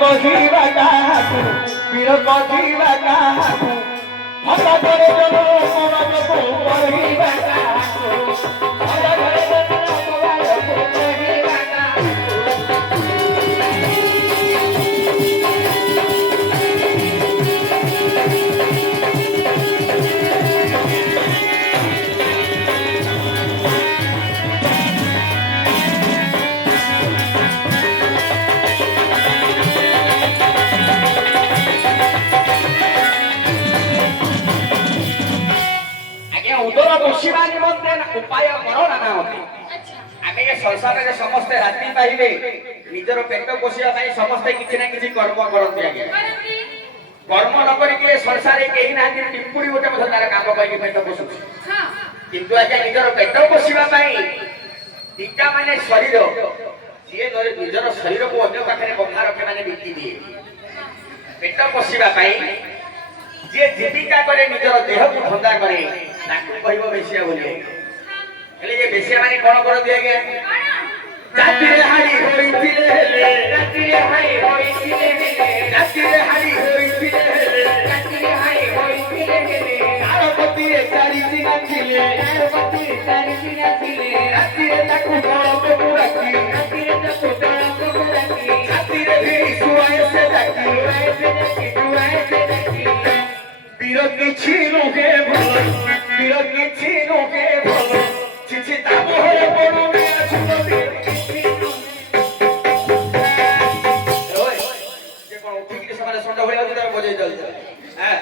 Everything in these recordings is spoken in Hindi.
କହିବା କାହାକୁ ବୀର କହିବା କାହାକୁ ଭଲା ଘରେ ଜନ ସମାଜକୁ କହିବା କାହାକୁ ଭଲା ଘରେ ଜନ ସମାଜକୁ କହିବା उदर बसिवा निमंते उपाय करो ना होते आगे ये संसार रे समस्त रात्रि पाइबे निजर पेट पोषिया पई समस्त किछि ना किछि कर्म करते आगे कर्म न करी के संसार रे केही ना टिपुड़ी गोटे मथ तार काम करी पेट पोषु हां किंतु आगे निजर पेट पोषिवा पई दीटा माने शरीर जे निजर शरीर को अन्य पाखरे बंधा रखे माने बिकी दिए पेट पोषिवा पई जे जीविका करे निजर देह को धंदा करे ताकू कहबो बेसिया बोले हेले ये बेसिया माने कोन कर दिया गया जाति रे हारी होइतिले हेले जाति रे हारी होइतिले हेले जाति रे हारी होइतिले हेले जाति रे हारी होइतिले हेले आरपति रे चारि दिना थिले आरपति रे चारि दिना थिले जाति रे ताकू गोळ पे पुराकी जाति रे ताकू गोळ पे पुराकी जाति रे भी सुआए से ताकी सुआए से ताकी सुआए से ताकी वीर किछि लोके भलो वीर किछि लोके भलो चिछि ता मोहर पड़ो में छुपे ओए जे कोन उठी के समाने संड होया जरा बजै दल हां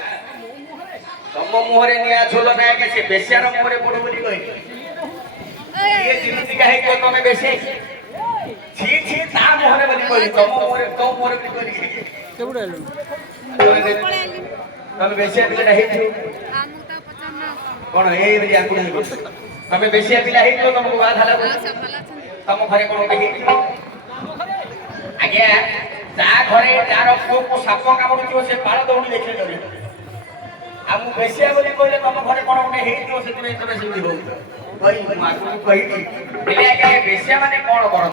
तम मोहरे निया झोल ना के से बेसियार मोहरे पड़ो बोली कहि ये जिनिस का है को तमे बेसी छी छी ता मोहरे बोली कहि तम मोहरे बोली कहि केबुडा आलु तमे बेसिया पिला हेथु आमु ता पचना कोन ए बली आकुड हे तमे बेसिया पिला हेथु तमको बात हला तम घरे कोन कहि आगे जा घरे तार को को साप कामुडुथियो से पाळ दौडी देखले डरे आमु बेसिया बोली कहले तम घरे कोन कोन हेथु से तमे तमे सिद्धि हो कहि माकु कहि एले आगे बेसिया माने कोन कर